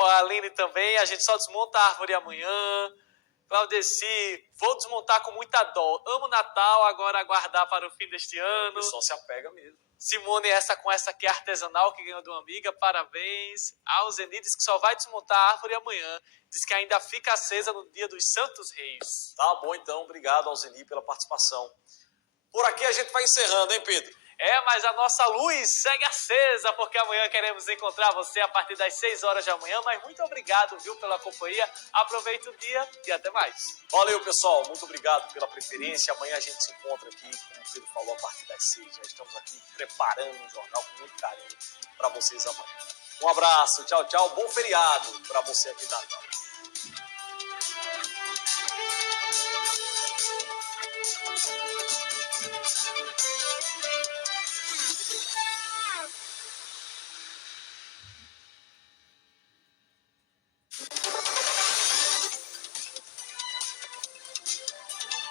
Ó, a Aline também, a gente só desmonta a árvore amanhã. Claudeci, vou desmontar com muita dó. Amo Natal, agora aguardar para o fim deste ano. O pessoal se apega mesmo. Simone, essa aqui é artesanal, que ganhou de uma amiga, parabéns. A Alzeni diz que só vai desmontar a árvore amanhã. Diz que ainda fica acesa no dia dos Santos Reis. Tá bom, então. Obrigado, Alzeni, pela participação. Por aqui a gente vai encerrando, hein, Pedro? Mas a nossa luz segue acesa, porque amanhã queremos encontrar você a partir das 6 horas da manhã. Mas muito obrigado, viu, pela companhia. Aproveite o dia e até mais. Valeu, pessoal. Muito obrigado pela preferência. Amanhã a gente se encontra aqui, como o Pedro falou, a partir das 6. Já estamos aqui preparando um jornal com muito carinho para vocês amanhã. Um abraço, tchau, tchau. Bom feriado para você aqui da Natal.